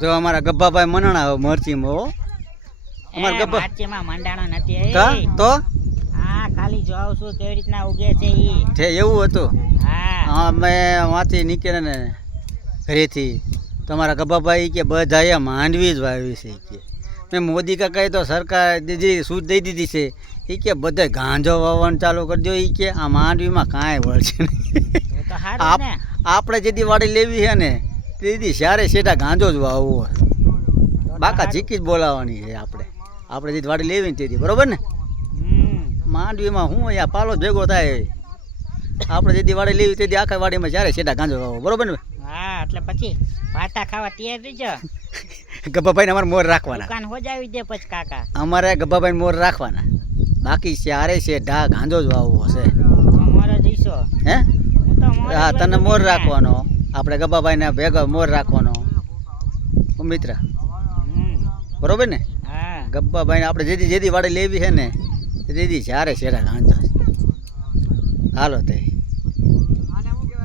જો અમારા ગબ્બાભાઈ મનાણા હવે મરચીમાં હો અમારા ગબ્બા મરચીમાં મંડાણો નથી તો હા ખાલી જોઉં છું કેવી રીતના ઉગે છે ઈ છે એવું હતું હા અમે વાંચી નીકળે ને ઘરેથી તમારા ગબ્બાભાઈ કે બધાએ માંડવી જ વાવી છે કે મેં મોદી કાકાએ તો સરકાર દીધી સૂટ દઈ દીધી છે એ કે બધે ગાંજો વાવવાનું ચાલુ કરી દો એ કે આ માંડવીમાં કાંઈ વળશે નહીં તો હારું ને આપણે જેથી વાડી લેવી છે ને તેથી સારે સેટા ગાંજો જ વાવવો બાકા જીકી જ બોલાવવાની છે આપણે જેથી વાડી લેવી ને તેથી બરોબર ને માંડવીમાં હું અહીંયા પાલો ભેગો થાય આપણે જેથી વાડી લેવી તેથી આખા વાડીમાં જ્યારે સેટા ગાંજો વાવો બરોબર ને હા એટલે પછી ભાતા ખાવા તૈયાર રહીજો ગબ્બાભાઈને અમારે મોર રાખવાના દુકાન હોજાવી દે પછી કાકા અમારે ગબ્બાભાઈને મોર રાખવાના બાકી સારે છે ઢા ગાંજો જ વાવવો છે મોર જઈશો હે હા તને મોર રાખવાનો આપણે ગબ્બાભાઈને ભેગો મોર રાખવાનો મિત્ર બરોબર ને હા ગબ્બાભાઈને આપણે જેથી વાડી લેવી છે ને તેથી જ્યારે શેરા ગાંજો હાલો તે